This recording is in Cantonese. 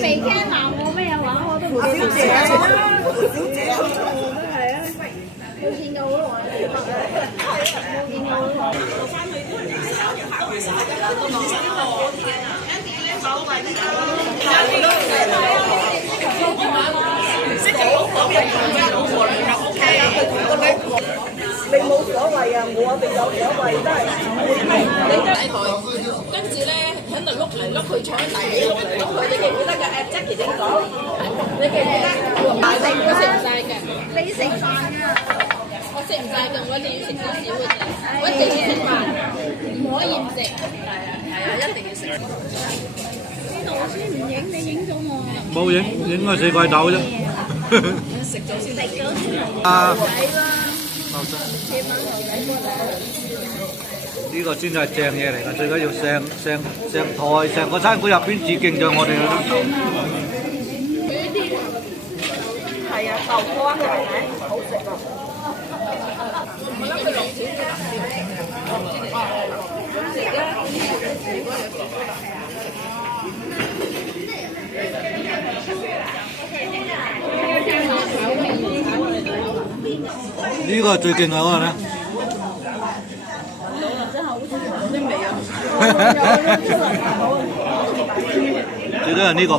未聽話我咩話，我都冇小姐啊，小姐啊，係啊，冇見過好耐，冇見過好耐。你冇所謂啊，我哋有所謂都係。你睇佢，跟住咧喺度碌嚟碌去，坐喺大髀碌嚟碌去，你記唔記得㗎？Jackie 點講？你記唔記得？大細我食唔晒嘅，你食飯啊？我食唔晒嘅，我一定要食少少嘅啫，我一定要食飯，唔可以唔食。係啊，一定要食。呢度我先唔影，你影咗我。冇影個四季豆啫。食咗先嚟。啊！仔啦，牛仔夜晚牛仔骨啊！呢個先係正嘢嚟㗎，最緊要成台成個餐館入邊致敬咗我哋嗰啲豆。係啊，豆乾係咪？好食啊！我諗佢落少少呢個係最勁係嗰個咩？最多係呢個。